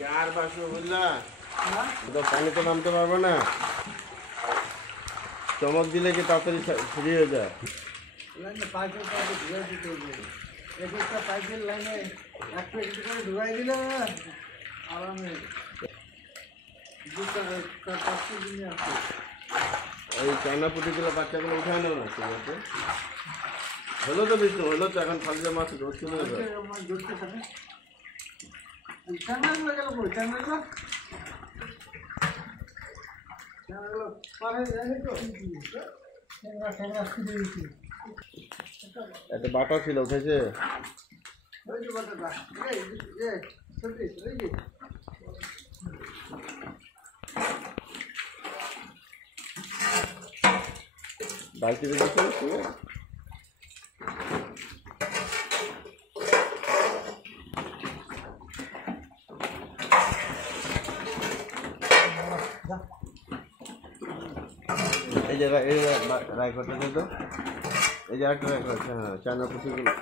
যার বাসু বুঝলা তো পানিতে নামতে পারবো না, চমক দিলে কি তাড়াতাড়ি ফ্রি হয়ে যায়। পাইপের পাইপে ধুয়ে দিতে হবে, এক একটা পাইপের লাইনে এক প্যাকেট করে ঢুকাই দিলে আরামে ওই চায়না পুঁটিগুলো বাচ্চাগুলো উঠায় নেও না, ঠিক আছে? হলো তো বিষ্ণু, হলো তো, এখন ফালজা মাছ রোজ চলে যাবে। একটা বাটা ছিল, উঠেছে। বালতি রেখেছে এই যে রায় করতে তো, এই যে একটা রায় করছে। হ্যাঁ, চায়না পুঁটিগুলো